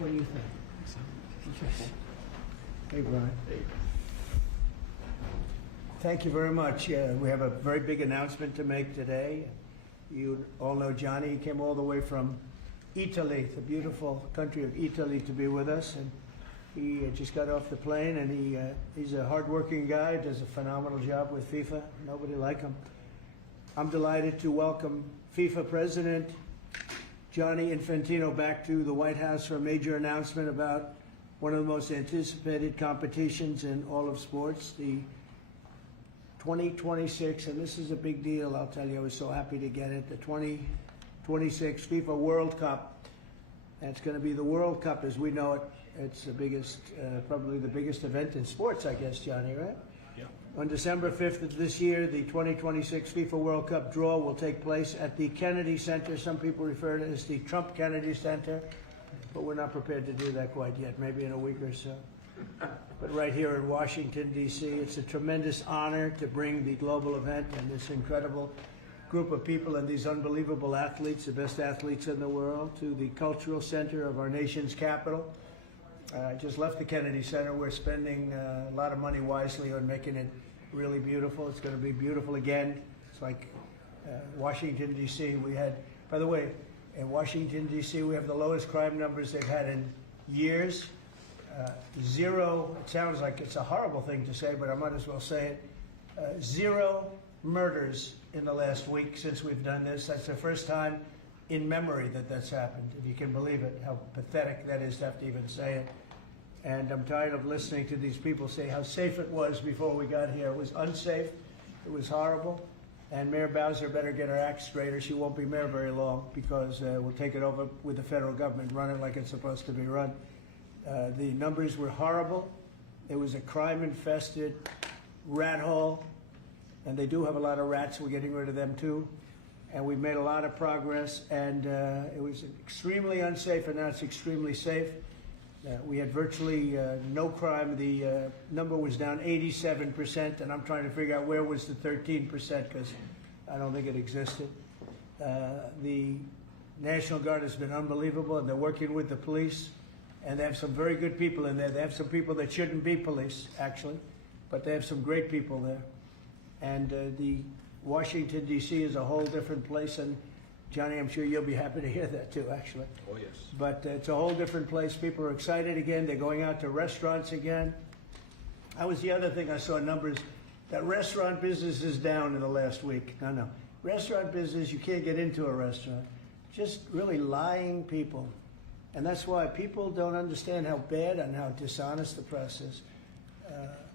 What do you think? Hey, Brian. Hey. Thank you very much. We have a very big announcement to make today. You all know Johnny. He came all the way from Italy, the beautiful country of Italy, to be with us. And he just got off the plane, and he's a hardworking guy, does a phenomenal job with FIFA. Nobody like him. I'm delighted to welcome FIFA President Gianni Infantino back to the White House for a major announcement about one of the most anticipated competitions in all of sports, the 2026, and this is a big deal, I'll tell you, I was so happy to get it, the 2026 FIFA World Cup. And it's going to be the World Cup as we know it. It's the biggest, probably the biggest event in sports, I guess, Johnny, right? Yeah. On December 5th of this year, the 2026 FIFA World Cup draw will take place at the Kennedy Center. Some people refer to it as the Trump Kennedy Center, but we're not prepared to do that quite yet, maybe in a week or so. But right here in Washington, D.C., it's a tremendous honor to bring the global event and this incredible group of people and these unbelievable athletes, the best athletes in the world, to the cultural center of our nation's capital. I just left the Kennedy Center. We're spending a lot of money wisely on making it really beautiful. It's going to be beautiful again. It's like Washington, D.C. We had, by the way, in Washington, D.C., we have the lowest crime numbers they've had in years. Zero, it sounds like it's a horrible thing to say, but I might as well say it. Zero murders in the last week since we've done this. That's the first time in memory that that's happened, if you can believe it, how pathetic that is to have to even say it. And I'm tired of listening to these people say how safe it was before we got here. It was unsafe. It was horrible. And Mayor Bowser better get her act straight or she won't be mayor very long, because we'll take it over with the federal government, run it like it's supposed to be run. The numbers were horrible. It was a crime-infested rat hole, and they do have a lot of rats. We're getting rid of them too, and we've made a lot of progress. And it was extremely unsafe, and now it's extremely safe. We had virtually no crime. The number was down 87%, and I'm trying to figure out where was the 13%, because I don't think it existed. The National Guard has been unbelievable, and they're working with the police. And they have some very good people in there. They have some people that shouldn't be police, actually, but they have some great people there. And the Washington, D.C. is a whole different place. And Johnny, I'm sure you'll be happy to hear that too, actually. Oh, yes. But it's a whole different place. People are excited again. They're going out to restaurants again. That was the other thing I saw numbers, that restaurant business is down in the last week. No. Restaurant business, you can't get into a restaurant. Just really lying people. And that's why people don't understand how bad and how dishonest the press is.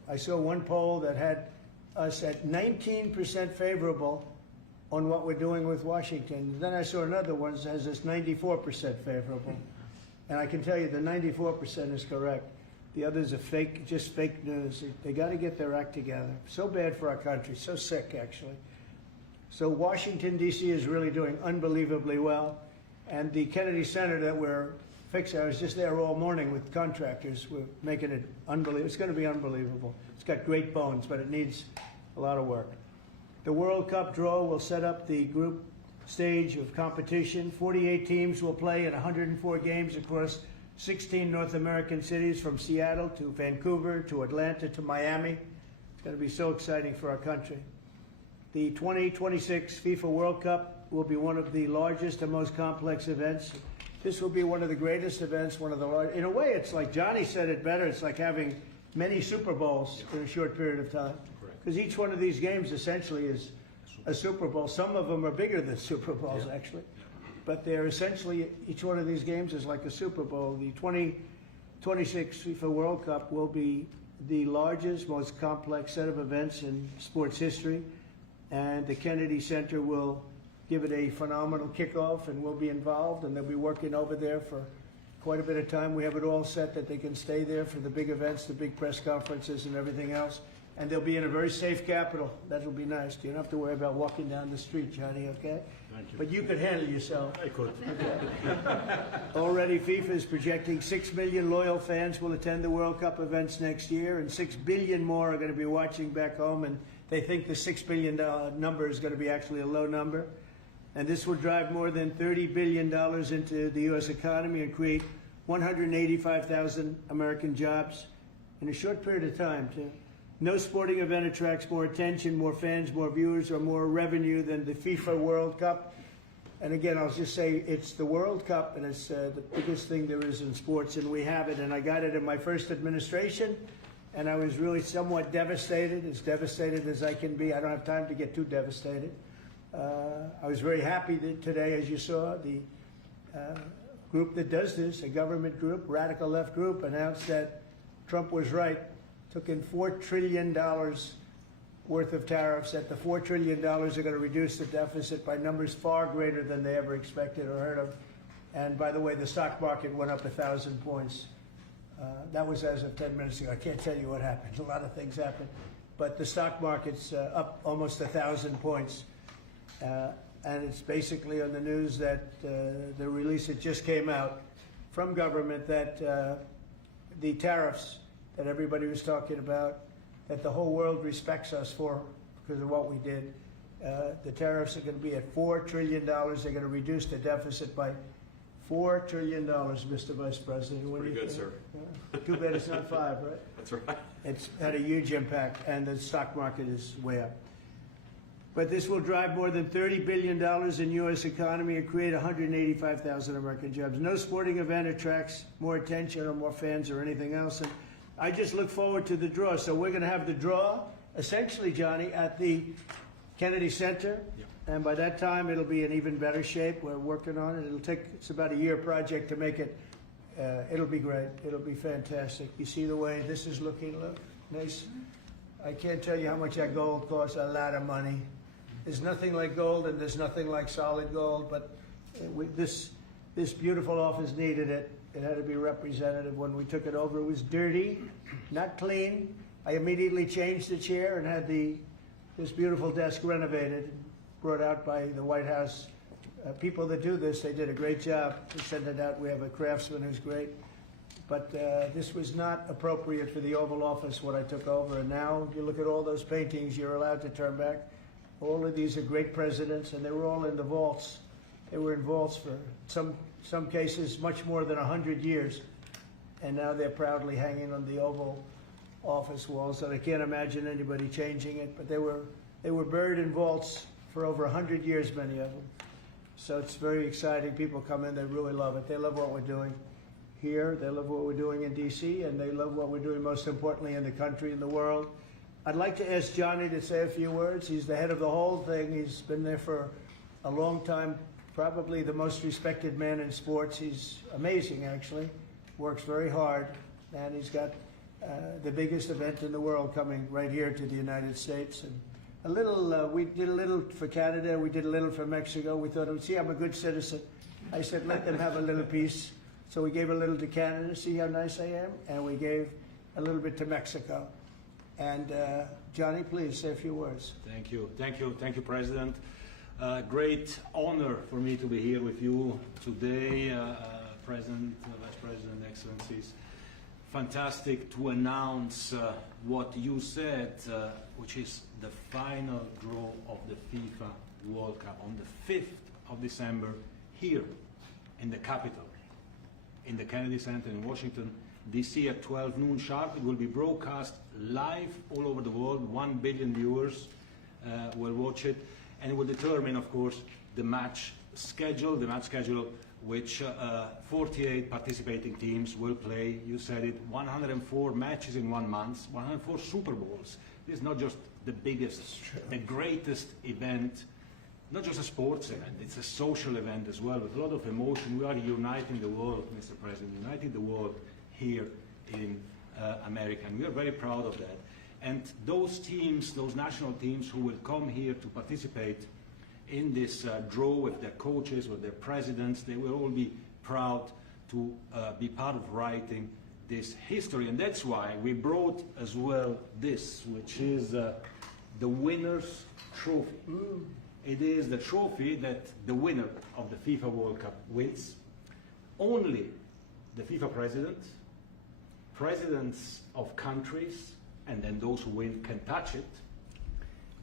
I saw one poll that had us at 19% favorable on what we're doing with Washington. Then I saw another one that has us 94% favorable. And I can tell you the 94% is correct. The others are fake, just fake news. They got to get their act together. So bad for our country, so sick actually. So Washington, D.C. is really doing unbelievably well. And the Kennedy Center that we're fixing, I was just there all morning with contractors. We're making it unbelievable. It's going to be unbelievable. It's got great bones, but it needs a lot of work. The World Cup draw will set up the group stage of competition. 48 teams will play in 104 games across 16 North American cities, from Seattle to Vancouver to Atlanta to Miami. It's going to be so exciting for our country. The 2026 FIFA World Cup will be one of the largest and most complex events. This will be one of the greatest events, one of the largest. In a way, it's like Johnny said it better. It's like having many Super Bowls in a short period of time. Because each one of these games essentially is a Super Bowl. Some of them are bigger than Super Bowls, actually. But they're essentially, each one of these games is like a Super Bowl. The 2026 FIFA World Cup will be the largest, most complex set of events in sports history. And the Kennedy Center will give it a phenomenal kickoff, and we'll be involved, and they'll be working over there for quite a bit of time. We have it all set that they can stay there for the big events, the big press conferences and everything else. And they'll be in a very safe capital. That'll be nice. You don't have to worry about walking down the street, Johnny, okay? Thank you. But you could handle yourself. I could. Okay. Already FIFA is projecting 6 million loyal fans will attend the World Cup events next year, and 6 billion more are going to be watching back home, and they think the $6 billion number is going to be actually a low number. And this will drive more than $30 billion into the U.S. economy and create 185,000 American jobs in a short period of time, too. No sporting event attracts more attention, more fans, more viewers, or more revenue than the FIFA World Cup. And again, I'll just say it's the World Cup, and it's the biggest thing there is in sports, and we have it. And I got it in my first administration, and I was really somewhat devastated, as devastated as I can be. I don't have time to get too devastated. I was very happy that today, as you saw, the group that does this, a government group, radical left group, announced that Trump was right. Took in $4 trillion worth of tariffs, that the $4 trillion are going to reduce the deficit by numbers far greater than they ever expected or heard of. And by the way, the stock market went up 1,000 points. That was as of 10 minutes ago. I can't tell you what happened. A lot of things happened. But the stock market's up almost 1,000 points. And it's basically on the news that the release that just came out from government that the tariffs that everybody was talking about, that the whole world respects us for because of what we did. The tariffs are going to be at $4 trillion. They're going to reduce the deficit by $4 trillion, Mr. Vice President. Pretty good, sir. Too bad it's not 5, right? That's right. It's had a huge impact, and the stock market is way up. But this will drive more than $30 billion in U.S. economy and create 185,000 American jobs. No sporting event attracts more attention or more fans or anything else. And I just look forward to the draw. So we're going to have the draw, essentially, Johnny, at the Kennedy Center. Yep. And by that time, it'll be in even better shape. We're working on it. It's about a year project to make it. It'll be great. It'll be fantastic. You see the way this is looking? Look, nice. I can't tell you how much that gold costs. A lot of money. There's nothing like gold, and there's nothing like solid gold. But this beautiful office needed it. It had to be representative. When we took it over, it was dirty, not clean. I immediately changed the chair and had this beautiful desk renovated, brought out by the White House. People that do this, they did a great job to send it out. We have a craftsman who's great. But this was not appropriate for the Oval Office when I took over. And now, if you look at all those paintings, you're allowed to turn back. All of these are great presidents, and they were all in the vaults. They were in vaults for some cases much more than 100 years, and now they're proudly hanging on the Oval Office walls. And I can't imagine anybody changing it. But they were buried in vaults for over 100 years, many of them. So it's very exciting. People come in, they really love it. They love what we're doing here. They love what we're doing in D.C., and they love what we're doing, most importantly, in the country and the world. I'd like to ask Johnny to say a few words. He's the head of the whole thing. He's been there for a long time. Probably the most respected man in sports. He's amazing, actually. Works very hard, and he's got the biggest event in the world coming right here to the United States. And a little, we did a little for Canada. We did a little for Mexico. We thought, see, I'm a good citizen. I said, let them have a little piece. So we gave a little to Canada. See how nice I am? And we gave a little bit to Mexico. And Johnny, please say a few words. Thank you, President. Great honor for me to be here with you today, President, Vice President, Excellencies. Fantastic to announce what you said, which is the final draw of the FIFA World Cup on the 5th of December here in the capital, in the Kennedy Center in Washington, D.C. at 12 noon sharp. It will be broadcast live all over the world. 1 billion viewers will watch it. And it will determine, of course, the match schedule, which 48 participating teams will play. You said it, 104 matches in 1 month, 104 Super Bowls. This is not just the biggest, the greatest event, not just a sports event, it's a social event as well, with a lot of emotion. We are uniting the world, Mr. President, uniting the world here in America, and we are very proud of that. And those teams, those national teams who will come here to participate in this draw with their coaches, with their presidents, they will all be proud to be part of writing this history. And that's why we brought as well this, which is the winner's trophy. It is the trophy that the winner of the FIFA World Cup wins. Only the FIFA president, presidents of countries, and then those who win can touch it,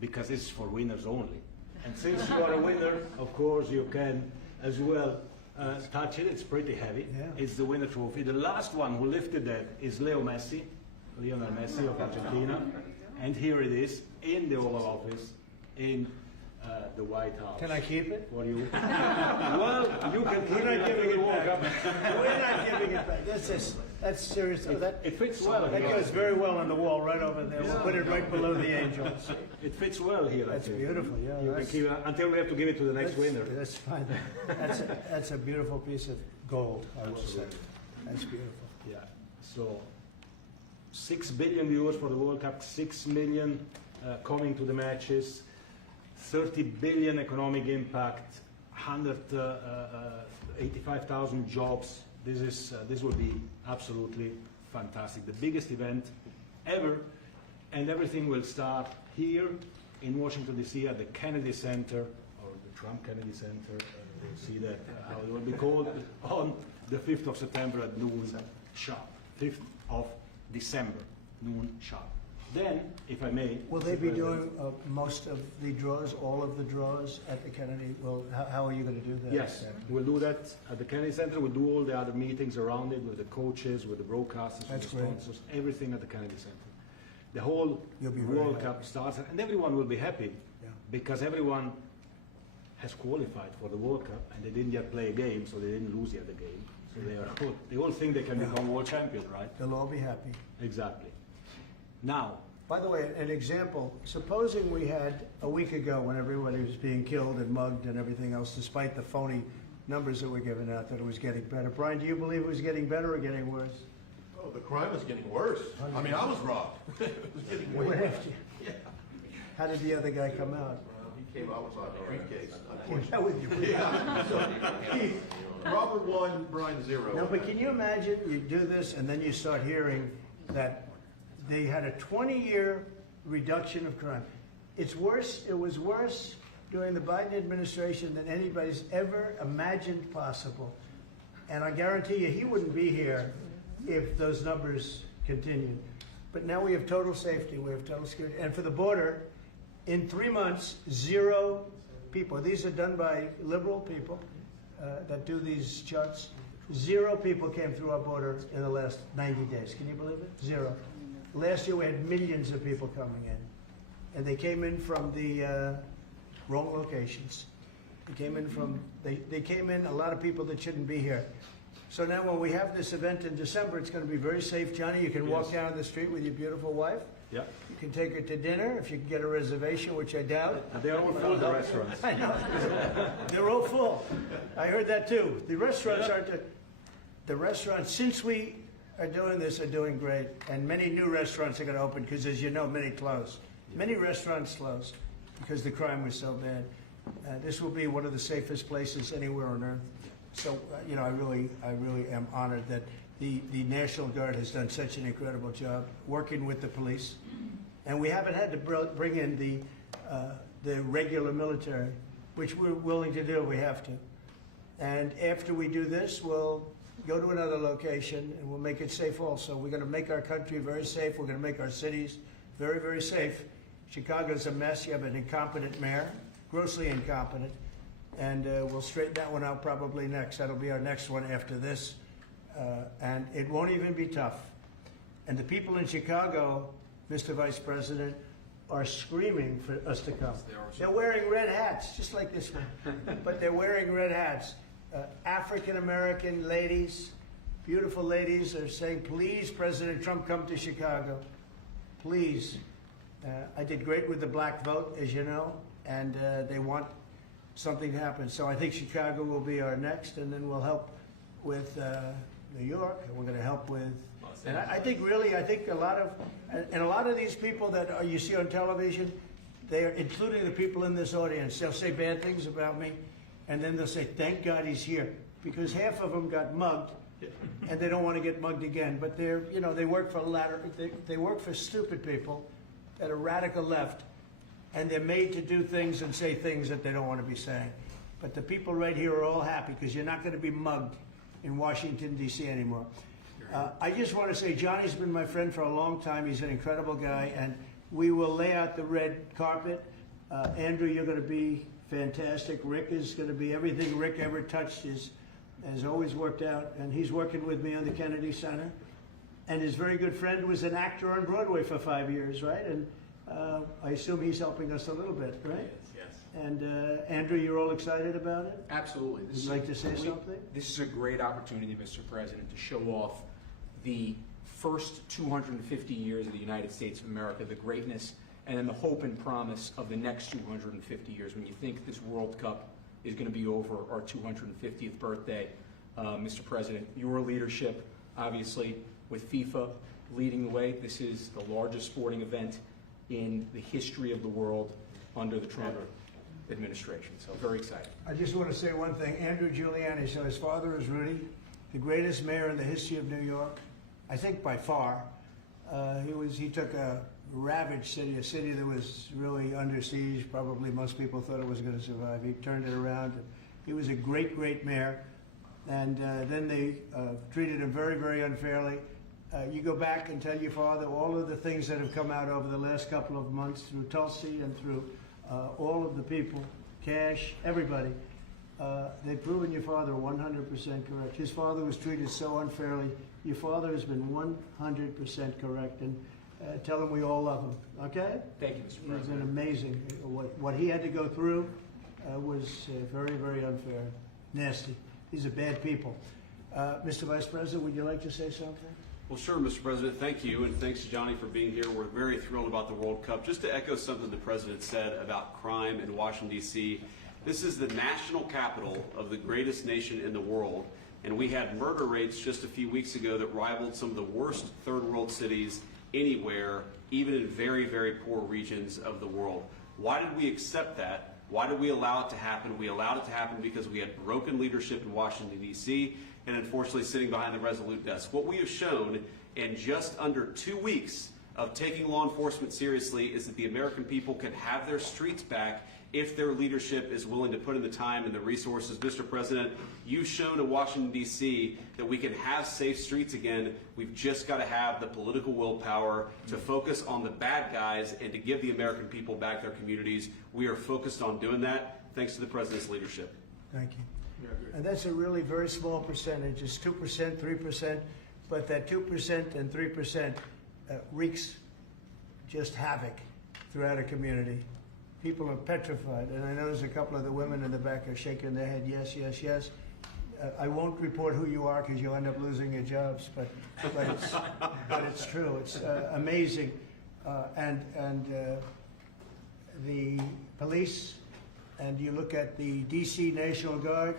because it's for winners only. And since you are a winner, of course, you can as well touch it. It's pretty heavy. Yeah. It's the winner trophy. The last one who lifted that is Lionel Messi of Argentina. And here it is in the Oval Office in the White House. Can I keep it? For you? Well, you can keep We're not it giving until the it World back. Cup. We're not giving it back. That's serious. Oh, It fits well. that here. goes very well on the wall right over there. We'll put it right below the angels. It fits well here. I That's think. beautiful. Yeah, You can that's, keep it until we have to give it to the next winner. That's fine. That's a beautiful piece of gold, I will say. That's beautiful. Yeah. So 6 billion viewers for the World Cup, 6 million coming to the matches, 30 billion economic impact, 185,000 jobs. This will be absolutely fantastic. The biggest event ever, and everything will start here in Washington D.C. at the Kennedy Center, or the Trump Kennedy Center. We'll see that how it will be called on the 5th of September at noon sharp. 5th of December, noon sharp. Then, if I may, Will they Mr. be President, doing most of the draws, all of the draws at the Kennedy? Well, how are you going to do that? Yes, we'll do that at the Kennedy Center. We'll do all the other meetings around it with the coaches, with the broadcasters, That's with the great. sponsors, everything at the Kennedy Center. The whole You'll be very World happy. Cup starts, and everyone will be happy Yeah. because everyone has qualified for the World Cup and they didn't yet play a game, so they didn't lose yet the game. So they all think they can Yeah. become world champion, right? They'll all be happy. Exactly. Now, By the way, an example, supposing we had a week ago when everybody was being killed and mugged and everything else, despite the phony numbers that were given out, that it was getting better. Brian, do you believe it was getting better or getting worse? Oh, the crime was getting worse. I mean, I was robbed. It was getting What worse. after you? How did the other guy come out? He came out with a briefcase. Yeah, with you. Yeah. So, Robert 1, Brian 0. No, but can you imagine, you do this and then you start hearing that they had a 20-year reduction of crime. It's worse, it was worse during the Biden administration than anybody's ever imagined possible. And I guarantee you, he wouldn't be here if those numbers continued. But now we have total safety, we have total security. And for the border, in 3 months, 0 people. These are done by liberal people that do these charts. 0 people came through our border in the last 90 days. Can you believe it? 0. Last year we had millions of people coming in. And they came in from the wrong locations. They came in a lot of people that shouldn't be here. So now when we have this event in December, it's going to be very safe. Johnny, you can walk Yes. down the street with your beautiful wife. yeah, You can take her to dinner if you can get a reservation, which I doubt. they're all full, the restaurants. I know. They're all full. I heard that too. The restaurants aren't, the restaurants, since we are doing this, are doing great. And many new restaurants are going to open because, as you know, many closed. Many restaurants closed because the crime was so bad. This will be one of the safest places anywhere on earth. So, you know, I really am honored that the National Guard has done such an incredible job working with the police. And we haven't had to bring in the regular military, which we're willing to do. We have to. And after we do this, we'll go to another location and we'll make it safe also. We're going to make our country very safe. We're going to make our cities very, very safe. Chicago's a mess. You have an incompetent mayor, grossly incompetent. And we'll straighten that one out probably next. That'll be our next one after this. And it won't even be tough. And the people in Chicago, Mr. Vice President, are screaming for us to come. They're wearing red hats, just like this one. But they're wearing red hats. African-American ladies, beautiful ladies, are saying, please, President Trump, come to Chicago. Please. I did great with the black vote, as you know, and they want something to happen. So I think Chicago will be our next, and then we'll help with New York, and we're going to help with. And I think a lot of these people that you see on television, they are, including the people in this audience, they'll say bad things about me, and then they'll say, thank God he's here, because half of them got mugged, and they don't want to get mugged again. But they're, you know, they work for they work for stupid people that are radical left, and they're made to do things and say things that they don't want to be saying. But the people right here are all happy because you're not going to be mugged in Washington, D.C. anymore. I just want to say Johnny's been my friend for a long time. He's an incredible guy, and we will lay out the red carpet. Andrew, you're going to be fantastic. Rick is going to be everything Rick ever touched is has always worked out, and he's working with me on the Kennedy Center. And his very good friend was an actor on Broadway for 5 years, right? And I assume he's helping us a little bit, right? Yes. And Andrew, you're all excited about it? Absolutely. Would you like to say something? This is a great opportunity, Mr. President, to show off the first 250 years of the United States of America, the greatness and then the hope and promise of the next 250 years. When you think this World Cup is going to be over our 250th birthday, Mr. President, your leadership, obviously, with FIFA leading the way, this is the largest sporting event in the history of the world under the Trump administration. So very excited. I just want to say one thing. Andrew Giuliani, so his father is Rudy, the greatest mayor in the history of New York, I think by far. He took a ravaged city, a city that was really under siege. Probably most people thought it was going to survive. He turned it around. He was a great, great mayor. And then they treated him very, very unfairly. You go back and tell your father all of the things that have come out over the last couple of months through Tulsi and through all of the people, Cash, everybody. They've proven your father 100% correct. His father was treated so unfairly. Your father has been 100% correct. And tell him we all love him, okay? Thank you, Mr. He's President. been amazing. What he had to go through was very, very unfair, nasty. These are bad people. Mr. Vice President, would you like to say something? Well, sure, Mr. President. Thank you, and thanks to Johnny for being here. We're very thrilled about the World Cup. Just to echo something the President said about crime in Washington, D.C., this is the national capital of the greatest nation in the world, and we had murder rates just a few weeks ago that rivaled some of the worst third world cities anywhere, even in very, very poor regions of the world. Why did we accept that? Why did we allow it to happen? We allowed it to happen because we had broken leadership in Washington, D.C., and unfortunately sitting behind the Resolute desk. What we have shown in just under 2 weeks of taking law enforcement seriously is that the American people can have their streets back if their leadership is willing to put in the time and the resources. Mr. President, you've shown in Washington, D.C. that we can have safe streets again. We've just got to have the political willpower to focus on the bad guys and to give the American people back their communities. We are focused on doing that thanks to the President's leadership. Thank you. And that's a really very small percentage. It's 2%, 3%, but that 2% and 3% wreaks just havoc throughout a community. People are petrified, and I notice a couple of the women in the back are shaking their head, yes, yes, yes. I won't report who you are because you'll end up losing your jobs, but it's true. It's amazing, and the police. And you look at the D.C. National Guard,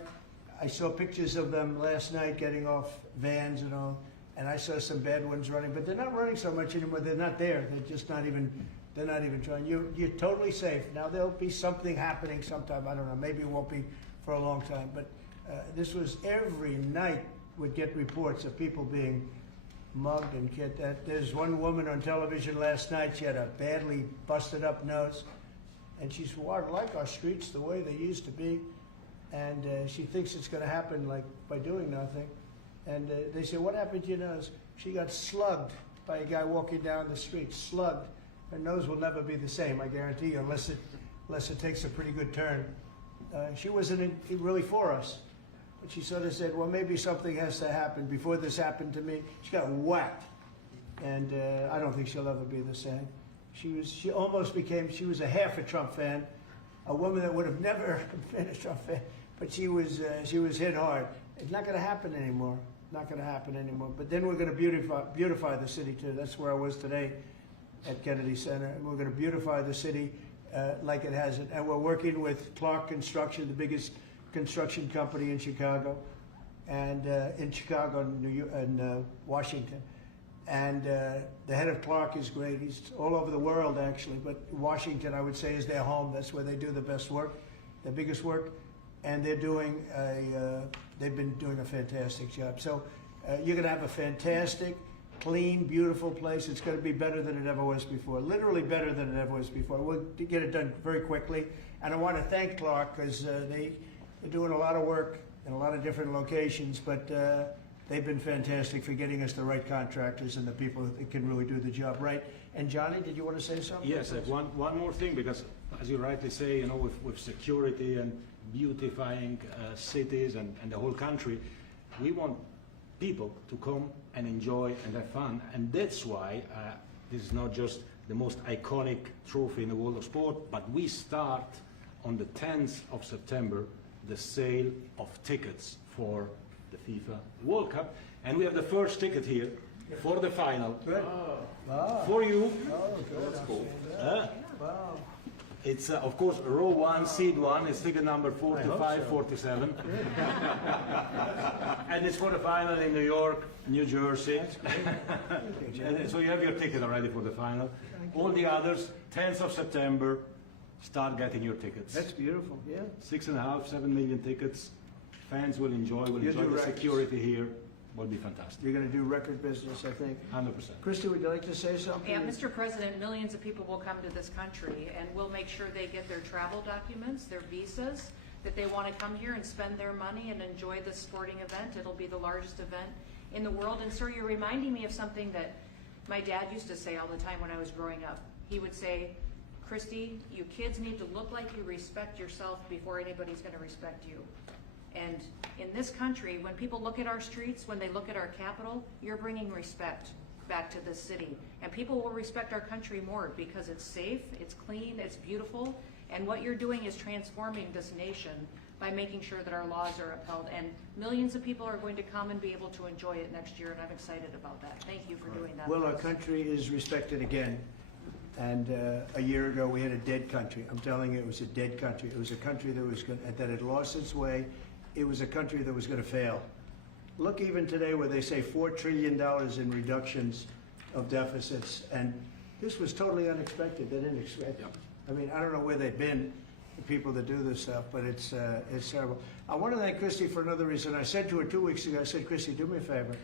I saw pictures of them last night getting off vans and all, and I saw some bad ones running, but they're not running so much anymore. They're not there. They're just not even, they're not even trying. You're totally safe. Now, there'll be something happening sometime. I don't know. Maybe it won't be for a long time, but this was every night would get reports of people being mugged and get that. There's one woman on television last night. She had a badly busted up nose. And she's, well, I like our streets the way they used to be. And she thinks it's going to happen like by doing nothing. And they say, what happened to your nose? She got slugged by a guy walking down the street, slugged. Her nose will never be the same, I guarantee you, unless it takes a pretty good turn. She wasn't really for us. But she sort of said, well, maybe something has to happen. Before this happened to me, she got whacked. And I don't think she'll ever be the same. She almost became, she was a half a Trump fan, a woman that would have never been a Trump fan, but she was hit hard. It's not going to happen anymore. Not going to happen anymore. But then we're going to beautify the city too. That's where I was today at Kennedy Center. And we're going to beautify the city like it hasn't. And we're working with Clark Construction, the biggest construction company in Chicago, and in Washington. And the head of Clark is great. He's all over the world, actually. But Washington, I would say, is their home. That's where they do the best work, the biggest work. And they've been doing a fantastic job. So you're going to have a fantastic, clean, beautiful place. It's going to be better than it ever was before, literally better than it ever was before. We'll get it done very quickly. And I want to thank Clark because they're doing a lot of work in a lot of different locations. But they've been fantastic for getting us the right contractors and the people that can really do the job right. And Johnny, did you want to say something? Yes, one more thing, because as you rightly say, with security and beautifying cities and the whole country. We want people to come and enjoy and have fun, and that's why this is not just the most iconic trophy in the world of sport, but we start on the 10th of September the sale of tickets for the FIFA World Cup, and we have the first ticket here for the final. Good. Wow. For you. Oh, good. That's cool. Wow. It's of course row 1, seed 1. It's ticket number 45, so. 47, and it's for the final in New York, New Jersey. And so you have your ticket already for the final. All the others, 10th of September, start getting your tickets. That's beautiful. Yeah. 6.5, 7 million tickets. Fans will enjoy. You'll do The records. security here. Will be fantastic. You're going to do record business, I think. 100%. Christy, would you like to say something? Yeah, Mr. President, millions of people will come to this country, and we'll make sure they get their travel documents, their visas, that they want to come here and spend their money and enjoy this sporting event. It'll be the largest event in the world. And sir, you're reminding me of something that my dad used to say all the time when I was growing up. He would say, Christy, you kids need to look like you respect yourself before anybody's going to respect you. And in this country, when people look at our streets, when they look at our capital, you're bringing respect back to this city. And people will respect our country more because it's safe, it's clean, it's beautiful. And what you're doing is transforming this nation by making sure that our laws are upheld. And millions of people are going to come and be able to enjoy it next year, and I'm excited about that. Thank you for doing that. Well, for our us. country is respected again. And a year ago, we had a dead country. I'm telling you, it was a dead country. It was a country that had lost its way. It was a country that was going to fail. Look, even today, where they say $4 trillion in reductions of deficits, and this was totally unexpected. They didn't expect it. I mean, I don't know where they've been, the people that do this stuff, but it's terrible. I want to thank Christy for another reason. I said to her 2 weeks ago, I said, Christy, do me a favor.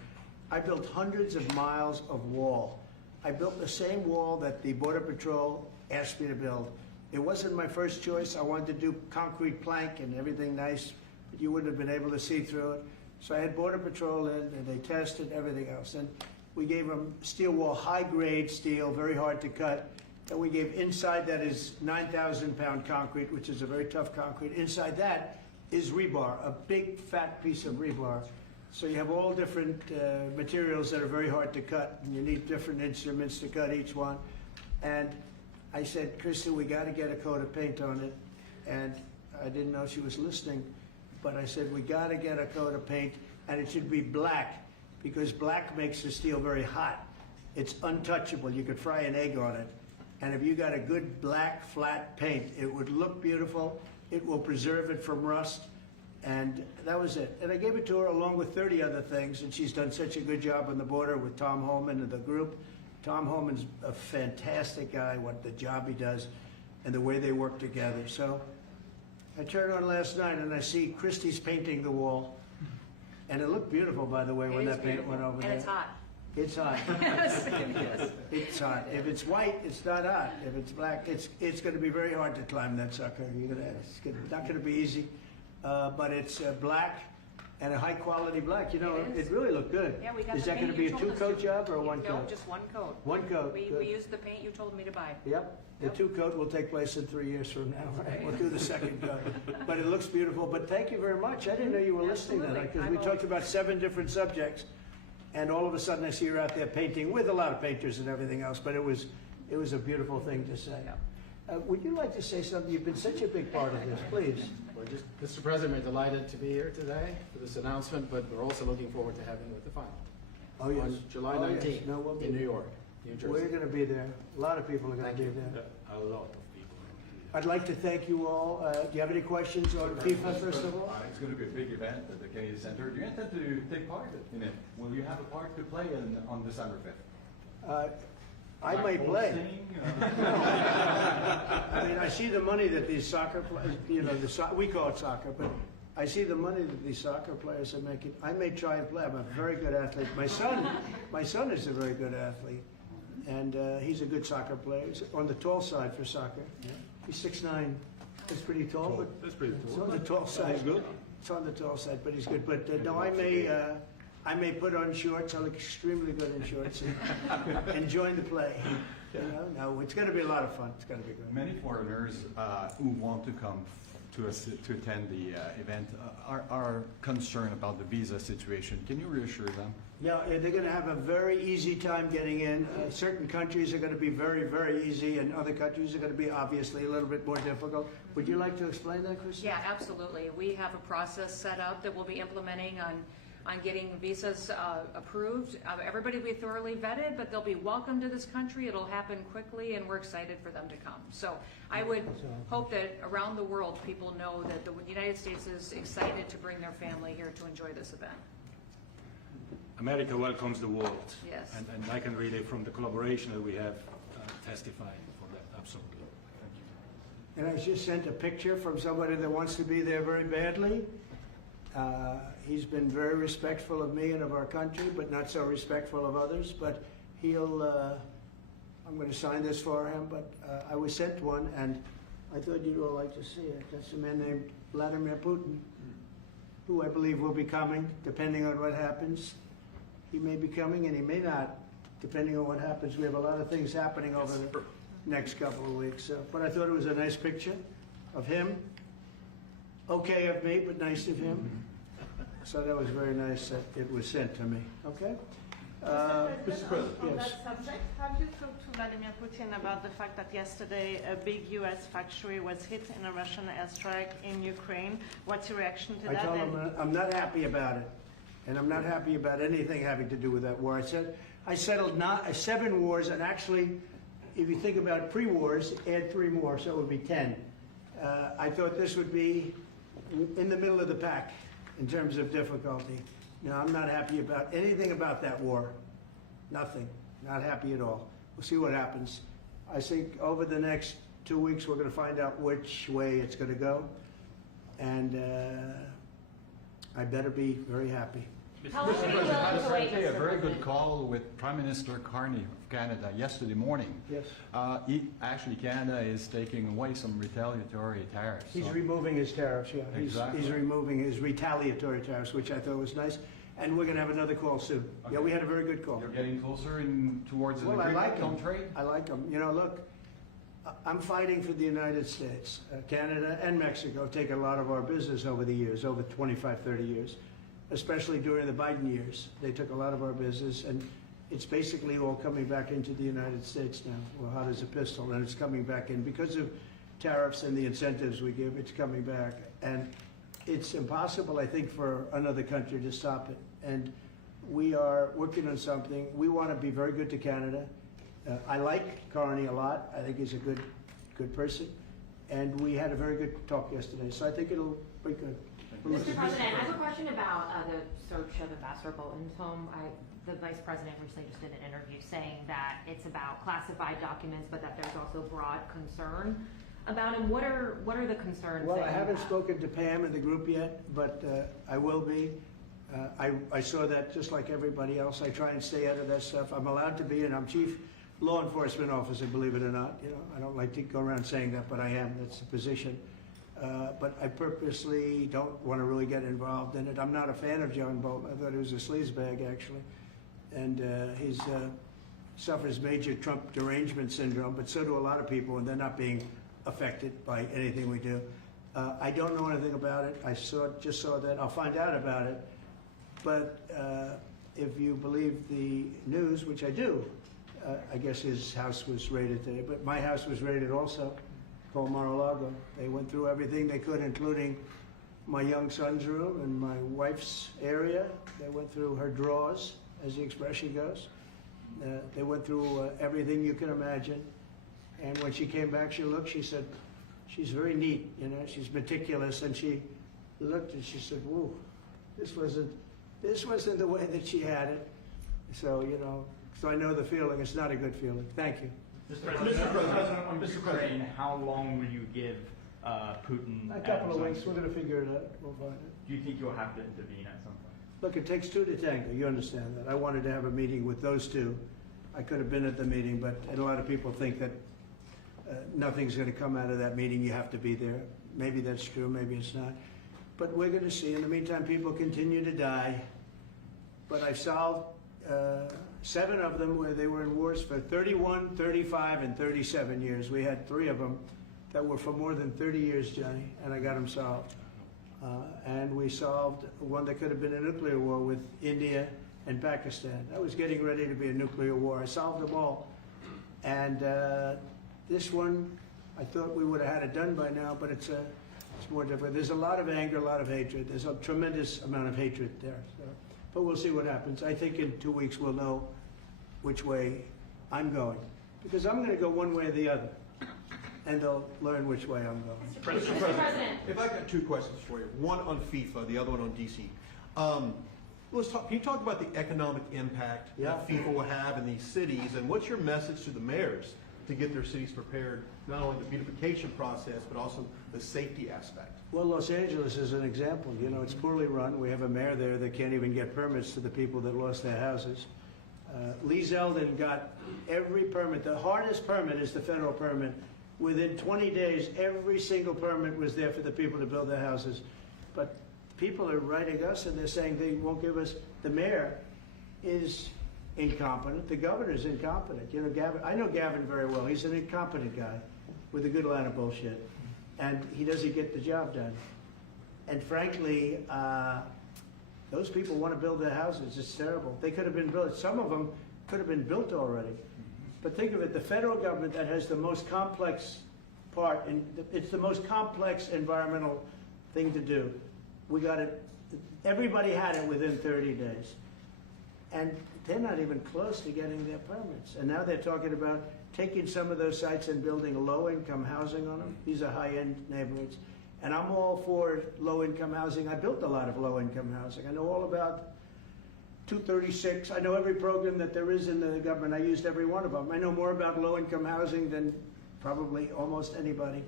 I built hundreds of miles of wall. I built the same wall that the Border Patrol asked me to build. It wasn't my first choice. I wanted to do concrete plank and everything nice, but you wouldn't have been able to see through it. So I had Border Patrol in, and they tested everything else. And we gave them steel wall, high-grade steel, very hard to cut. And we gave inside that is 9,000-pound concrete, which is a very tough concrete. Inside that is rebar, a big, fat piece of rebar. So you have all different materials that are very hard to cut, and you need different instruments to cut each one. And I said, Kristen, we got to get a coat of paint on it. And I didn't know she was listening, but I said, we got to get a coat of paint, and it should be black, because black makes the steel very hot. It's untouchable. You could fry an egg on it. And if you got a good black, flat paint, it would look beautiful. It will preserve it from rust. And that was it. And I gave it to her along with 30 other things, and she's done such a good job on the border with Tom Holman and the group. Tom Holman's a fantastic guy, what the job he does and the way they work together. So I turned on last night and I see Christie's painting the wall. And it looked beautiful, by the way, It when is that paint beautiful. went over there. And it's hot. It's hot. Yes, it is. It's hot. If it's white, it's not hot. If it's black, it's going to be very hard to climb that sucker. It's not going to be easy. But it's black and a high quality black. You know, It is. it really looked good. Yeah, we got Is the that paint going to be you a told us two-coat to. job or a one No, coat? just one coat. One coat. We Good. used the paint you told me to buy. Yep. The Yep. two-coat will take place in 3 years from now. Right? We'll do the second coat. But it looks beautiful. But thank you very much. I didn't know you were listening to that, Absolutely. because we I'm talked about 7 different subjects, and all of a sudden I see her out there painting with a lot of painters and everything else. But it was a beautiful thing to say. Would you like to say something? You've been such a big part of this. Please. We're just, Mr. President, we're delighted to be here today for this announcement, but we're also looking forward to having you at the final. Oh, yes. On July Oh, yes. 19th No, we'll be in New there. York, New Jersey. We're going to be there. A lot of people are going to Thank be you. there. A lot of people. I'd like to thank you all. Do you have any questions on FIFA, first of all? It's going to be a big event at the Kennedy Center. Do you intend to take part in it? Will you have a part to play on December 5th? I may play. I mean, I see the money that these soccer players, we call it soccer, but I see the money that these soccer players are making. I may try and play. I'm a very good athlete. My son is a very good athlete, and he's a good soccer player. He's on the tall side for soccer. He's 6'9". That's pretty tall, but That's pretty it's cool. on the tall side. He's good. It's on the tall side, but he's good. But no, I may put on shorts. I look extremely good in shorts and join the play. No, it's going to be a lot of fun. It's going to be good. Many foreigners who want to come to attend the event are concerned about the visa situation. Can you reassure them? Yeah, they're going to have a very easy time getting in. Certain countries are going to be very, very easy, and other countries are going to be obviously a little bit more difficult. Would you like to explain that, Chris? Yeah, absolutely. We have a process set up that we'll be implementing on getting visas approved. Everybody will be thoroughly vetted, but they'll be welcome to this country. It'll happen quickly, and we're excited for them to come. So I would hope that around the world people know that the United States is excited to bring their family here to enjoy this event. America welcomes the world. Yes. And I can really, from the collaboration that we have, testify for that, absolutely. And I just sent a picture from somebody that wants to be there very badly. He's been very respectful of me and of our country, but not so respectful of others. But he'll, I'm going to sign this for him, but I was sent one, and I thought you'd all like to see it. That's a man named Vladimir Putin, who I believe will be coming, depending on what happens. He may be coming, and he may not, depending on what happens. We have a lot of things happening over the next couple of weeks. But I thought it was a nice picture of him. Okay of me, but nice of him. So that was very nice that it was sent to me. Okay? Mr. President. On Yes. that subject, have you talked to Vladimir Putin about the fact that yesterday a big U.S. factory was hit in a Russian airstrike in Ukraine? What's your reaction to I that? told him I'm not happy about it. And I'm not happy about anything having to do with that war. I settled 7 wars, and actually, if you think about pre-wars, add 3 more, so it would be 10. I thought this would be in the middle of the pack in terms of difficulty. No, I'm not happy about anything about that war. Nothing. Not happy at all. We'll see what happens. I think over the next 2 weeks we're going to find out which way it's going to go. And I better be very happy. Mr. President, I had a very good call with Prime Minister Carney of Canada yesterday morning. Yes. Canada is taking away some retaliatory tariffs. He's so- removing his tariffs, yeah. Exactly. He's removing his retaliatory tariffs, which I thought was nice. And we're going to have another call soon. Okay. Yeah, we had a very good call. You're getting closer towards an Well, I agreement like on him. trade? I like him. You know, look, I'm fighting for the United States. Canada and Mexico have taken a lot of our business over the years, over 25, 30 years, especially during the Biden years. They took a lot of our business, and it's basically all coming back into the United States now. Well, hot as a pistol, and it's coming back in. Because of tariffs and the incentives we give, it's coming back. And it's impossible, I think, for another country to stop it. And we are working on something. We want to be very good to Canada. I like Carney a lot. I think he's a good person. And we had a very good talk yesterday, so I think it'll be good. Mr. President, I have a question about the search of Ambassador Bolton's home. The Vice President recently just did an interview saying that it's about classified documents, but that there's also broad concern about him. What are the concerns? Well, that I you haven't have? spoken to Pam in the group yet, but I will be. I saw that just like everybody else. I try and stay out of that stuff. I'm allowed to be, and I'm chief law enforcement officer, believe it or not. You know, I don't like to go around saying that, but I am. That's the position. But I purposely don't want to really get involved in it. I'm not a fan of John Bolton. I thought he was a sleazebag, actually. And he suffers major Trump derangement syndrome, but so do a lot of people, and they're not being affected by anything we do. I don't know anything about it. I just saw that. I'll find out about it. But if you believe the news, which I do, I guess his house was raided today. But my house was raided also, called Mar-a-Lago. They went through everything they could, including my young son's room and my wife's area. They went through her drawers, as the expression goes. They went through everything you can imagine. And when she came back, she said, she's very neat, you know, she's meticulous. And she looked and she said, whoa, this wasn't the way that she had it. So, you know, so I know the feeling. It's not a good feeling. Thank you. Mr. President, on Ukraine, how long will you give Putin? A couple of weeks. We're going to figure it out. We'll find it. Do you think you'll have to intervene at some point? Look, it takes 2 to tango. You understand that. I wanted to have a meeting with those 2. I could have been at the meeting, but a lot of people think that nothing's going to come out of that meeting. You have to be there. Maybe that's true. Maybe it's not. But we're going to see. In the meantime, people continue to die. But I've solved 7 of them where they were in wars for 31, 35, and 37 years. We had 3 of them that were for more than 30 years, Johnny, and I got them solved. And we solved one that could have been a nuclear war with India and Pakistan. That was getting ready to be a nuclear war. I solved them all. And this one, I thought we would have had it done by now, but it's more difficult. There's a lot of anger, a lot of hatred. There's a tremendous amount of hatred there. So, but we'll see what happens. I think in 2 weeks we'll know which way I'm going. Because I'm going to go one way or the other. And they'll learn which way I'm going. Mr. President. If I got two questions for you, one on FIFA, the other one on DC. Let's talk. Can you talk about the economic impact that FIFA will have in these cities, and what's your message to the mayors to get their cities prepared, not only the beautification process, but also the safety aspect? Well, Los Angeles is an example. You know, it's poorly run. We have a mayor there that can't even get permits to the people that lost their houses. Lee Zeldin got every permit. The hardest permit is the federal permit. Within 20 days, every single permit was there for the people to build their houses. But people are writing us and they're saying they won't give us. The mayor is incompetent. The governor is incompetent. You know, Gavin. I know Gavin very well. He's an incompetent guy with a good line of bullshit, and he doesn't get the job done. And frankly, those people want to build their houses. It's terrible. They could have been built. Some of them could have been built already. But think of it, the federal government that has the most complex part, and it's the most complex environmental thing to do. We got it, everybody had it within 30 days. And they're not even close to getting their permits. And now they're talking about taking some of those sites and building low-income housing on them. These are high-end neighborhoods. And I'm all for low-income housing. I built a lot of low-income housing. I know all about 236. I know every program that there is in the government. I used every one of them. I know more about low-income housing than probably almost anybody.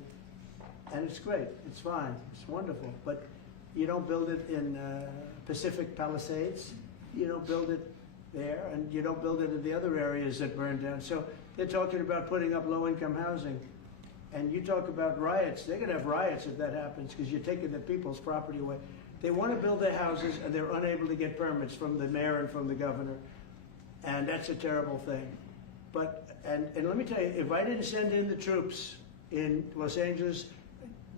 And it's great. It's fine. It's wonderful. But you don't build it in Pacific Palisades. You don't build it there. And you don't build it in the other areas that burned down. So they're talking about putting up low-income housing. And you talk about riots. They're going to have riots if that happens because you're taking the people's property away. They want to build their houses, and they're unable to get permits from the mayor and from the governor. And that's a terrible thing. But, and let me tell you, if I didn't send in the troops in Los Angeles,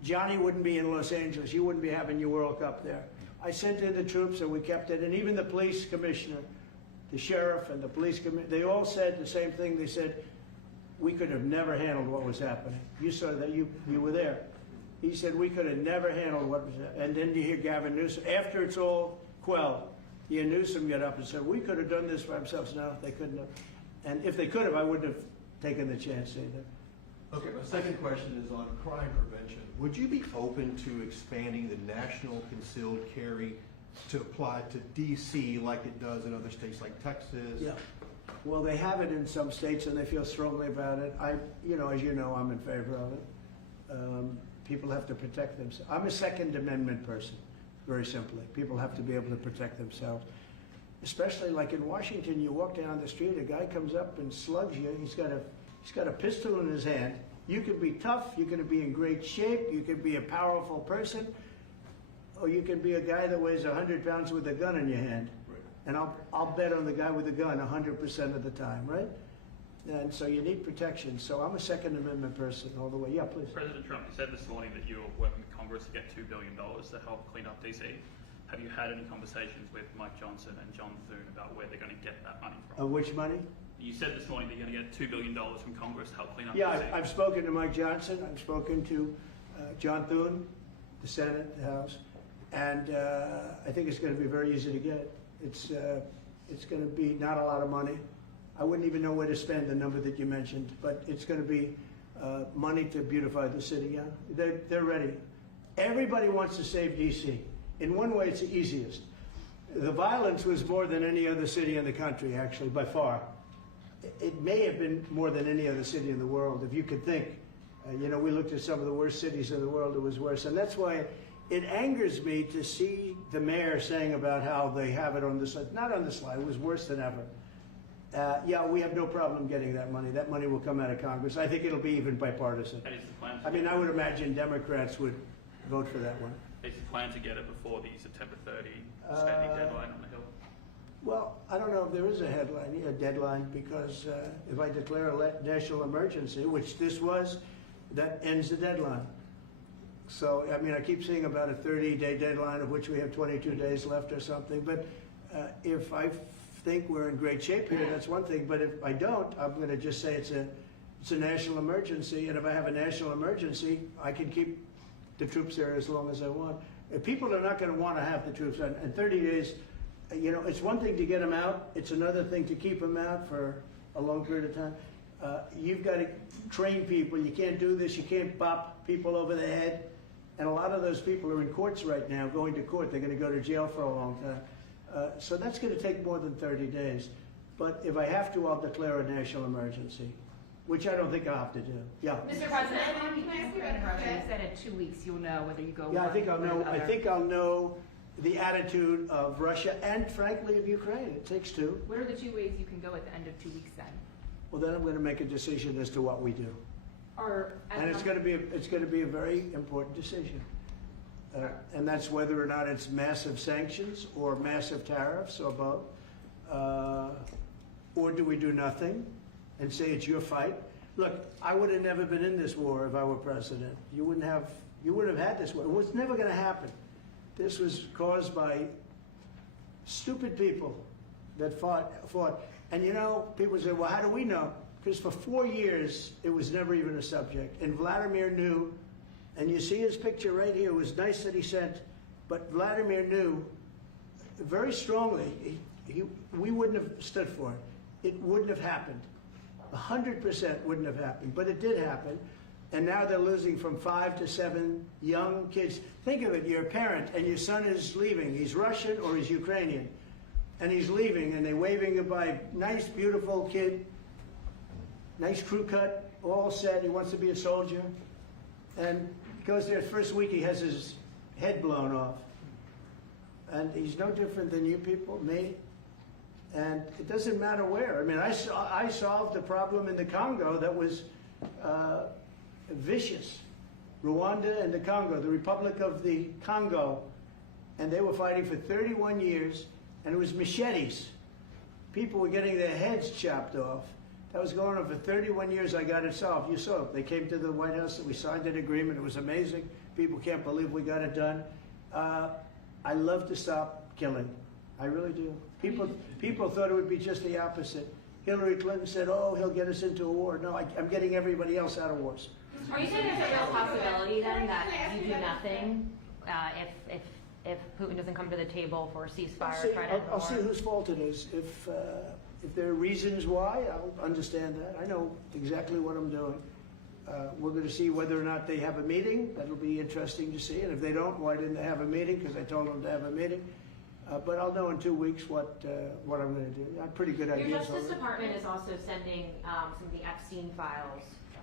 Johnny wouldn't be in Los Angeles. You wouldn't be having your World Cup there. I sent in the troops, and we kept it. And even the police commissioner, the sheriff and the police commissioner, they all said the same thing. They said, we could have never handled what was happening. You saw that, you were there. He said, we could have never handled what was happening. And then you hear Gavin Newsom, after it's all quelled, you hear Newsom get up and said, we could have done this for ourselves. No, they couldn't have. And if they could have, I wouldn't have taken the chance either. Okay, my second question is on crime prevention. Would you be open to expanding the national concealed carry to apply to D.C. like it does in other states like Texas? Yeah. Well, they have it in some states, and they feel strongly about it. As you know, I'm in favor of it. People have to protect themselves. I'm a Second Amendment person, very simply. People have to be able to protect themselves. Especially like in Washington, you walk down the street, a guy comes up and slugs you. He's got a pistol in his hand. You could be tough, you could be in great shape, you could be a powerful person, or you can be a guy that weighs 100 pounds with a gun in your hand. Right. And I'll bet on the guy with the gun 100% of the time, right? And so you need protection. So I'm a Second Amendment person all the way. Yeah, please. President Trump, you said this morning that you're working with Congress to get $2 billion to help clean up DC. Have you had any conversations with Mike Johnson and John Thune about where they're going to get that money from? Which money? You said this morning that you're going to get $2 billion from Congress to help clean up DC. Yeah, I've spoken to Mike Johnson. I've spoken to John Thune, the Senate, the House, and I think it's going to be very easy to get. It's going to be not a lot of money. I wouldn't even know where to spend the number that you mentioned, but it's going to be money to beautify the city. Yeah, they're ready. Everybody wants to save D.C. In one way, it's the easiest. The violence was more than any other city in the country, actually, by far. It may have been more than any other city in the world, if you could think. We looked at some of the worst cities in the world, it was worse. And that's why it angers me to see the mayor saying about how they have it on the slide. Not on the slide, it was worse than ever. Yeah, we have no problem getting that money. That money will come out of Congress. I think it'll be even bipartisan. That is the plan. I mean, I would imagine Democrats would vote for that one. Is the plan to get it before the September 30 spending deadline on the Hill? Well, I don't know if there is a deadline, because if I declare a national emergency, which this was, that ends the deadline. So, I mean, I keep seeing about a 30-day deadline, of which we have 22 days left or something. But if I think we're in great shape here, that's one thing. But if I don't, I'm going to just say it's a national emergency. And if I have a national emergency, I can keep the troops there as long as I want. If people are not going to want to have the troops on, in 30 days, you know, it's one thing to get them out. It's another thing to keep them out for a long period of time. You've got to train people. You can't do this. You can't bop people over the head. And a lot of those people are in courts right now, going to court. They're going to go to jail for a long time. So that's going to take more than 30 days. But if I have to, I'll declare a national emergency, which I don't think I'll have to do. Yeah. Mr. President, you said in 2 weeks you'll know whether you go Yeah, I think I'll one way or know. the I other. think I'll know the attitude of Russia and, frankly, of Ukraine. It takes two. What are the 2 ways you can go at the end of 2 weeks then? Well, then I'm going to make a decision as to what we do. Or And it's going to be a very important decision. And that's whether or not it's massive sanctions or massive tariffs or both. Or do we do nothing and say it's your fight? Look, I would have never been in this war if I were president. You wouldn't have had this war. It was never going to happen. This was caused by stupid people that fought. And you know, people say, well, how do we know? Because for 4 years, it was never even a subject. And Vladimir knew, and you see his picture right here. It was nice that he sent, but Vladimir knew very strongly we wouldn't have stood for it. It wouldn't have happened. 100% wouldn't have happened, but it did happen. And now they're losing from 5 to 7 young kids. Think of it, you're a parent and your son is leaving. He's Russian or he's Ukrainian. And he's leaving and they're waving goodbye. Nice, beautiful kid. Nice crew cut, all set. He wants to be a soldier. And goes there first week, he has his head blown off. And he's no different than you people, me. And it doesn't matter where. I mean, I solved a problem in the Congo that was vicious. Rwanda and the Congo, the Republic of the Congo. And they were fighting for 31 years, and it was machetes. People were getting their heads chopped off. That was going on for 31 years. I got it solved. You saw it. They came to the White House and we signed an agreement. It was amazing. People can't believe we got it done. I love to stop killing. I really do. People thought it would be just the opposite. Hillary Clinton said, oh, he'll get us into a war. No, I'm getting everybody else out of wars. Are you saying there's a real possibility then that you do nothing if Putin doesn't come to the table for a ceasefire? I'll see whose fault it is. If there are reasons why, I'll understand that. I know exactly what I'm doing. We're going to see whether or not they have a meeting. That'll be interesting to see. And if they don't, why didn't they have a meeting? Because I told them to have a meeting. But I'll know in 2 weeks what I'm going to do. I have pretty good ideas. Your Justice Department is also sending some of the Epstein files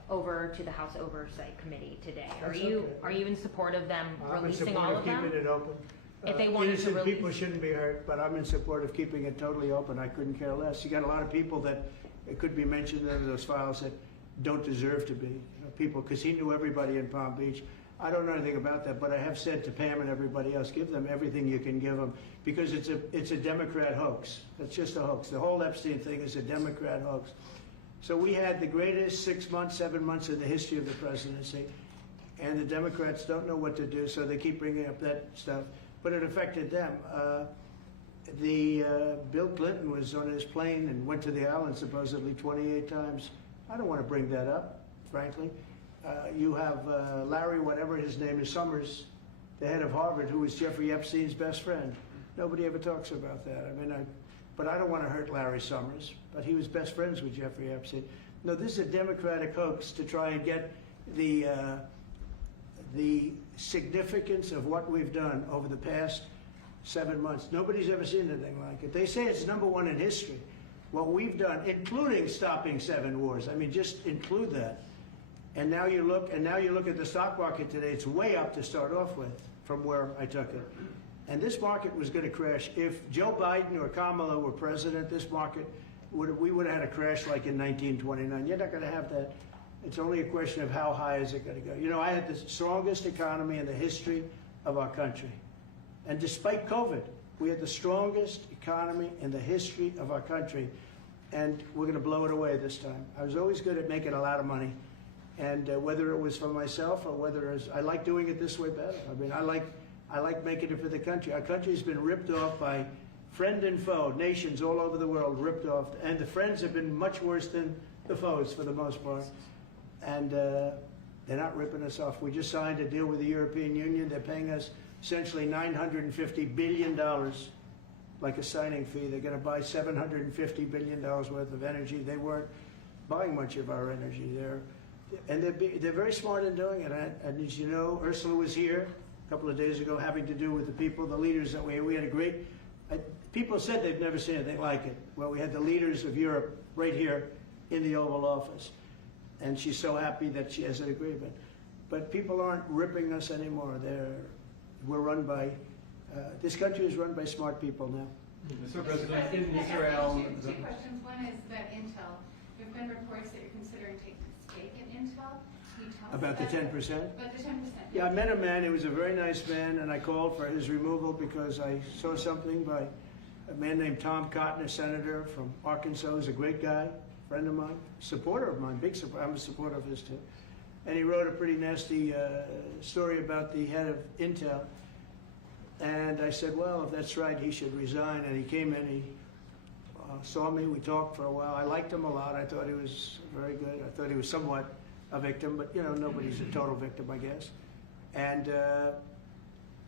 over to the House Oversight Committee today. Are you in support of them releasing all of them? I'm in support of keeping it open. If they wanted to innocent release... people shouldn't be hurt, but I'm in support of keeping it totally open. I couldn't care less. You got a lot of people that it could be mentioned in those files that don't deserve to be. You know, people, because he knew everybody in Palm Beach. I don't know anything about that, but I have said to Pam and everybody else, give them everything you can give them, because it's a Democrat hoax. It's just a hoax. The whole Epstein thing is a Democrat hoax. So we had the greatest 6 months, 7 months in the history of the presidency, and the Democrats don't know what to do, so they keep bringing up that stuff. But it affected them. Bill Clinton was on his plane and went to the island supposedly 28 times. I don't want to bring that up, frankly. You have Larry, whatever his name is, Summers, the head of Harvard, who was Jeffrey Epstein's best friend. Nobody ever talks about that. I mean, but I don't want to hurt Larry Summers, but he was best friends with Jeffrey Epstein. No, this is a Democratic hoax to try and get the significance of what we've done over the past 7 months. Nobody's ever seen anything like it. They say it's #1 in history. What we've done, including stopping 7 wars. I mean, just include that. And now you look at the stock market today. It's way up to start off with from where I took it. And this market was going to crash. If Joe Biden or Kamala were president, this market we would have had a crash like in 1929. You're not going to have that. It's only a question of how high is it going to go. You know, I had the strongest economy in the history of our country. And despite COVID, we had the strongest economy in the history of our country. And we're going to blow it away this time. I was always good at making a lot of money. And whether it was for myself or whether it was, I like doing it this way better. I mean, I like making it for the country. Our country's been ripped off by friend and foe, nations all over the world ripped off. And the friends have been much worse than the foes for the most part. And they're not ripping us off. We just signed a deal with the European Union. They're paying us essentially $950 billion, like a signing fee. They're going to buy $750 billion worth of energy. They weren't buying much of our energy there. And they're very smart in doing it. And as you know, Ursula was here a couple of days ago having to do with the people, the leaders that we had a great, people said they've never seen anything like it. Well, we had the leaders of Europe right here in the Oval Office. And she's so happy that she has an agreement. But people aren't ripping us anymore. We're run by, this country is run by smart people now. Mr. President, in Israel... Two questions. One is about Intel. There have been reports that you're considering taking a stake in Intel. Can you tell us About the 10%? About the 10%. Yeah, I met a man, he was a very nice man, and I called for his removal because I saw something by a man named Tom Cotton, a senator from Arkansas, who's a great guy, friend of mine, supporter of mine, big supporter, I'm a supporter of his too. And he wrote a pretty nasty story about the head of Intel. And I said, well, if that's right, he should resign. And he came in, he saw me, we talked for a while. I liked him a lot, I thought he was very good. I thought he was somewhat a victim, but you know, nobody's a total victim, I guess. And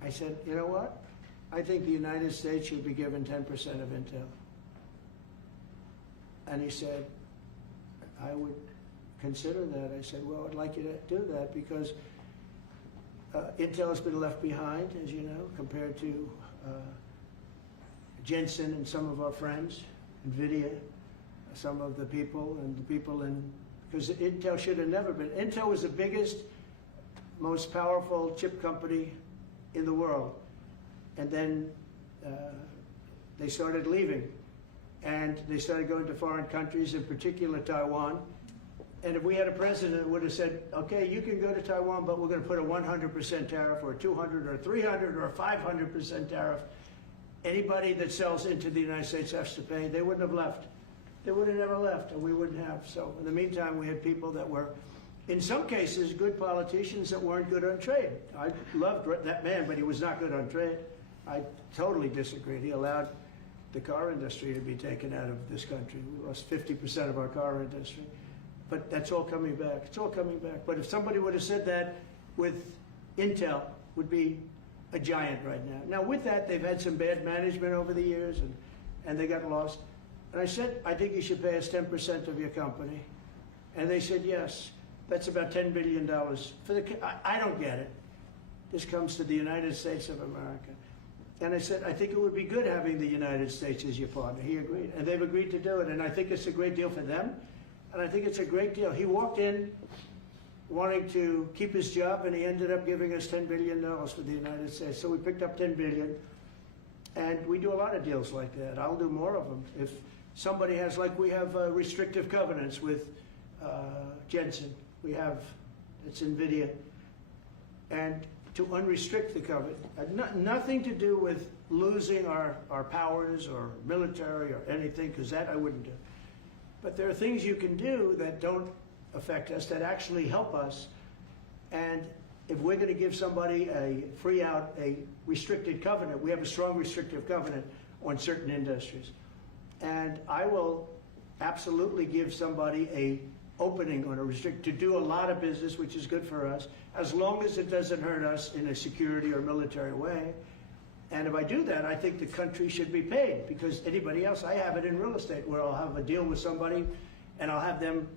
I said, you know what? I think the United States should be given 10% of Intel. And he said, I would consider that. I said, well, I'd like you to do that because Intel has been left behind, as you know, compared to Jensen and some of our friends, NVIDIA, some of the people and the people in, because Intel should have never been. Intel was the biggest, most powerful chip company in the world. And then they started leaving. And they started going to foreign countries, in particular Taiwan. And if we had a president that would have said, okay, you can go to Taiwan, but we're going to put a 100% tariff or a 200 or 300 or a 500% tariff, anybody that sells into the United States has to pay. They wouldn't have left. They would have never left, and we wouldn't have. So in the meantime, we had people that were, in some cases, good politicians that weren't good on trade. I loved that man, but he was not good on trade. I totally disagreed. He allowed the car industry to be taken out of this country. We lost 50% of our car industry. But that's all coming back. It's all coming back. But if somebody would have said that with Intel, would be a giant right now. Now with that, they've had some bad management over the years and they got lost. And I said, I think you should pay us 10% of your company. And they said, yes. That's about $10 billion. I don't get it. This comes to the United States of America. And I said, I think it would be good having the United States as your partner. He agreed. And they've agreed to do it. And I think it's a great deal for them. And I think it's a great deal. He walked in wanting to keep his job, and he ended up giving us $10 billion for the United States. So we picked up $10 billion. And we do a lot of deals like that. I'll do more of them. If somebody has, like we have restrictive covenants with Jensen. We have, it's NVIDIA. And to unrestrict the covenant, nothing to do with losing our powers or military or anything, because that I wouldn't do. But there are things you can do that don't affect us, that actually help us. And if we're going to give somebody a free out, a restricted covenant, we have a strong restrictive covenant on certain industries. And I will absolutely give somebody a opening on a to do a lot of business, which is good for us, as long as it doesn't hurt us in a security or military way. And if I do that, I think the country should be paid, because anybody else, I have it in real estate where I'll have a deal with somebody and I'll have them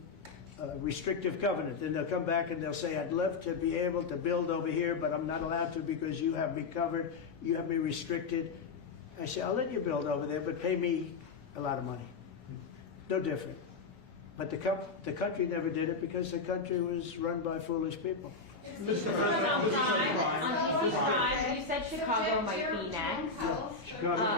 restrictive covenant. Then they'll come back and they'll say, I'd love to be able to build over here, but I'm not allowed to because you have me covered, you have me restricted. I say, I'll let you build over there, but pay me a lot of money. No different. But the country never did it because the country was run by foolish people. Mr. President, on DC crime, you said Chicago might be next. Chicago.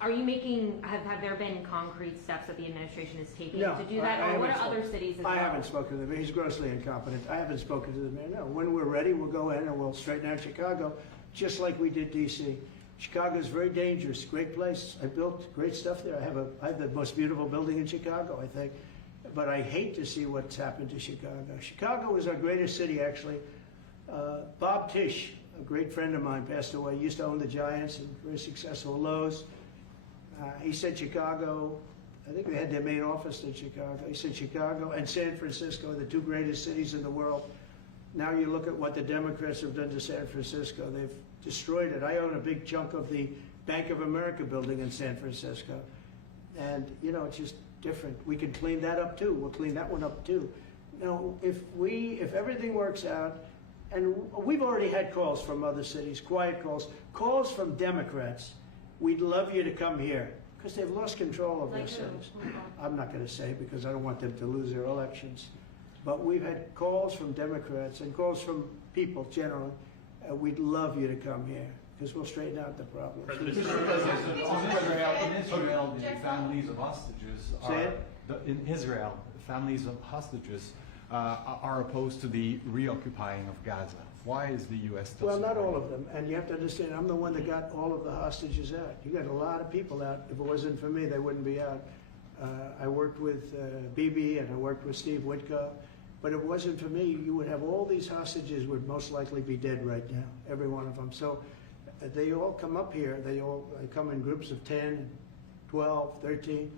Are you making, have there been concrete steps that the administration is taking No, to do that? Or what are other cities as well? I haven't spoken to them. He's grossly incompetent. I haven't spoken to the mayor. No, when we're ready, we'll go in and we'll straighten out Chicago, just like we did DC. Chicago is very dangerous, great place. I built great stuff there. I have the most beautiful building in Chicago, I think. but I hate to see what's happened to Chicago. Chicago was our greatest city, actually. Bob Tisch, a great friend of mine, passed away. He used to own the Giants and very successful Lowe's. He said Chicago, I think they had their main office in Chicago. He said Chicago and San Francisco are the two greatest cities in the world. Now you look at what the Democrats have done to San Francisco. They've destroyed it. I own a big chunk of the Bank of America building in San Francisco. And, you know, it's just different. We can clean that up too. We'll clean that one up too. You know, if everything works out, and we've already had calls from other cities, quiet calls from Democrats. We'd love you to come here because they've lost control of their cities. I'm not going to say because I don't want them to lose their elections. But we've had calls from Democrats and calls from people generally. We'd love you to come here because we'll straighten out the problem. In Israel, the families of hostages in Israel, the families of hostages are opposed to the reoccupying of Gaza. Why is the U.S. still Well, not supporting all of them. And you have to understand, I'm the one that got all of the hostages out. You got a lot of people out. If it wasn't for me, they wouldn't be out. I worked with Bibi and I worked with Steve Witkoff. But if it wasn't for me, you would have all these hostages would most likely be dead right now, every one of them. So they all come up here. They come in groups of 10, 12, 13,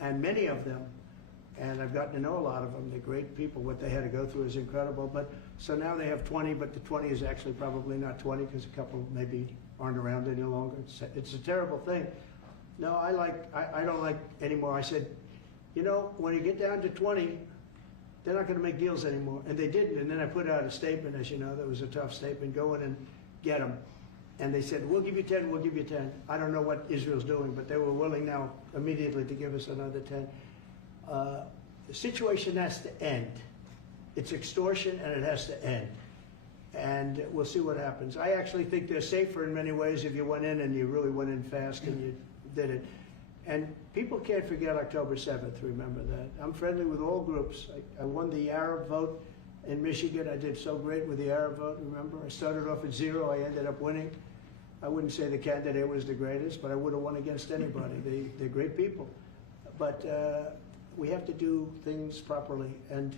and many of them, and I've gotten to know a lot of them. They're great people. What they had to go through is incredible. But so now they have 20, but the 20 is actually probably not 20 because a couple maybe aren't around any longer. It's a terrible thing. No, I don't like anymore. I said, you know, when you get down to 20, they're not going to make deals anymore. And they didn't. And then I put out a statement, as you know, that was a tough statement, go in and get them. And they said, we'll give you 10, we'll give you 10. I don't know what Israel's doing, but they were willing now immediately to give us another 10. The situation has to end. It's extortion and it has to end. And we'll see what happens. I actually think they're safer in many ways if you went in and you really went in fast and you did it. And people can't forget October 7th, remember that. I'm friendly with all groups. I won the Arab vote in Michigan. I did so great with the Arab vote, remember? I started off at 0, I ended up winning. I wouldn't say the candidate was the greatest, but I would have won against anybody. They're great people. But we have to do things properly. And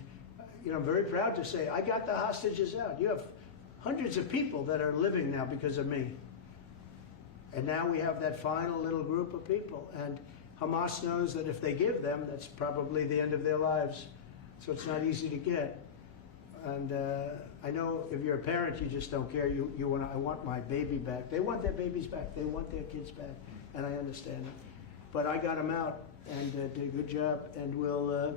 you know, I'm very proud to say I got the hostages out. You have hundreds of people that are living now because of me. And now we have that final little group of people. And Hamas knows that if they give them, that's probably the end of their lives. So it's not easy to get. And I know if you're a parent, you just don't care. I want my baby back. They want their babies back. They want their kids back. And I understand it. But I got them out and did a good job. And we're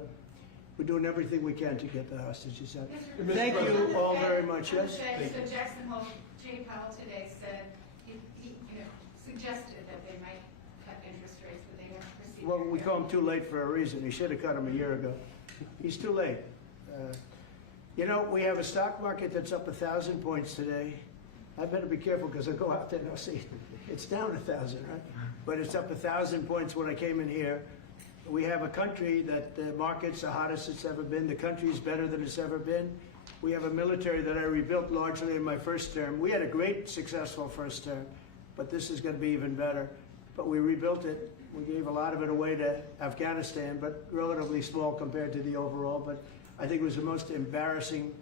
doing everything we can to get the hostages out. Thank you all very much. Yes? So Jackson Hole, Jay Powell today said, he suggested that they might cut interest rates, but they never proceeded. Well, we call him too late for a reason. He should have cut him a year ago. He's too late. You know, we have a stock market that's up 1,000 points today. I better be careful because I go out there and I'll see it's down 1,000, right? But it's up 1,000 points when I came in here. We have a country that the market's the hottest it's ever been. The country's better than it's ever been. We have a military that I rebuilt largely in my first term. We had a great, successful first term, but this is going to be even better. But we rebuilt it. We gave a lot of it away to Afghanistan, but relatively small compared to the overall. But I think it was the most embarrassing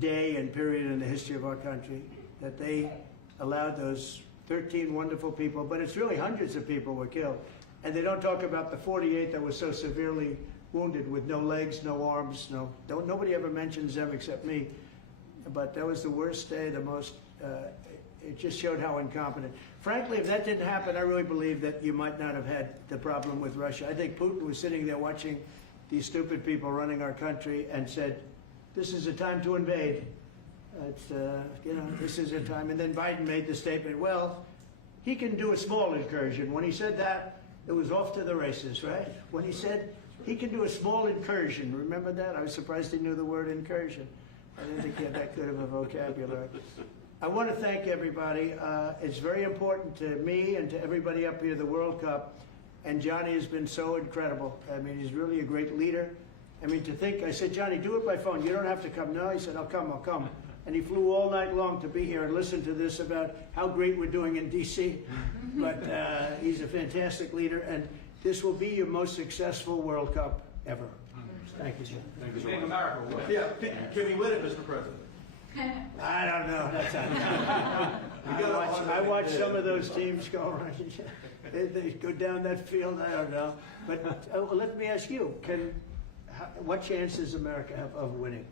day and period in the history of our country that they allowed those 13 wonderful people, but it's really hundreds of people were killed. And they don't talk about the 48 that were so severely wounded with no legs, no arms, nobody ever mentions them except me. But that was the worst day, the most, it just showed how incompetent. Frankly, if that didn't happen, I really believe that you might not have had the problem with Russia. I think Putin was sitting there watching these stupid people running our country and said, this is a time to invade. It's, you know, this is a time. And then Biden made the statement, well, he can do a small incursion. When he said that, it was off to the races, right? When he said he can do a small incursion, remember that? I was surprised he knew the word incursion. I didn't think he had that good of a vocabulary. I want to thank everybody. It's very important to me and to everybody up here, the World Cup. And Johnny has been so incredible. I mean, he's really a great leader. I mean, to think, I said, Johnny, do it by phone. You don't have to come. No, he said, I'll come. And he flew all night long to be here and listen to this about how great we're doing in D.C. But he's a fantastic leader. And This will be your most successful World Cup ever. Thank you, Jim. Thank you so much. Yeah, can we win it, Mr. President? I don't know. That's I watch some of those teams go around. They go down that field. I don't know. But let me ask you: what chance does America have of winning?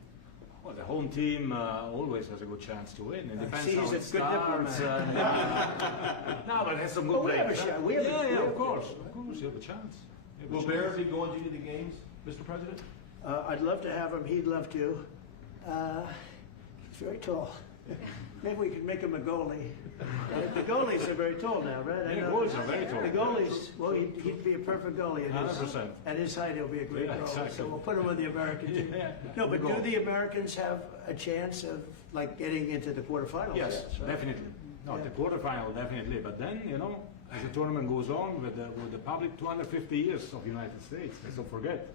Well, the home team always has a good chance to win. It depends See, how he's it a good diplomat. starts. No, but it has some good Oh, we players. have a shot. We have a- Yeah, we have of a- course, you have a chance. You have a Will chance. Bear be going to any of the games, Mr. President? I'd love to have him. He'd love to. He's very tall. Maybe we could make him a goalie. The goalies are very tall now, right? I Yeah, know. goalies are very tall. The goalies, well, he'd be a perfect goalie. At his, 100%. at his height, he'll be a great Yeah, goalie. exactly. So we'll put him on the American team. Yeah. No, but Good do goal. the Americans have a chance of like getting into the quarterfinals? Yes, right? definitely. No, Yeah. the quarterfinal definitely. But then, as the tournament goes on with the public 250 years of United States, let's not forget,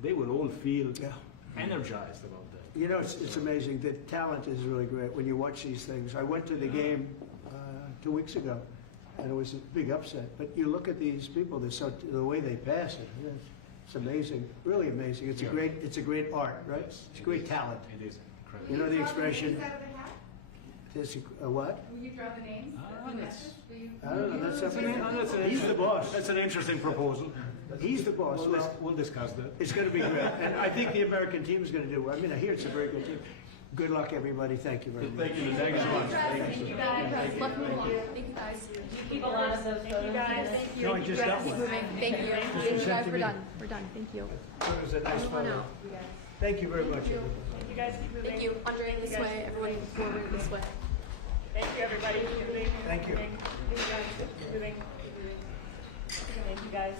they will all feel Yeah. energized about that. You know, it's amazing. The talent is really great when you watch these things. I went to the game 2 weeks ago, and it was a big upset. But you look at these people; the way they pass it. It's amazing, really amazing. It's Yeah. it's a great art, right? Yes, It's great talent. It is incredible. You know the Will draw expression? names out of the hat? It's a what? Will you draw the names of the matches? Will you? I don't know. That's something. That's He's the boss. That's an interesting proposal. He's the boss. Well, We'll discuss that. it's going to be great, and I think the American team is going to do well. I mean, I hear it's a very good team. Good luck, everybody. Thank you very much. Thank you. Thank you so much. Thank you guys. Love you along. Thank you guys. Keep a lot of those Thank you guys. Thank you. No, I just got one. Thank you. Thank you guys. We're done. We're done. Thank you. It was a nice photo. Thank you very much. everybody. Thank you guys. Keep moving. Thank you. Andre, this way. Everyone forward this way. Thank you, everybody. Keep moving. Thank you. Thank you guys. Keep moving. Keep moving. Thank you guys.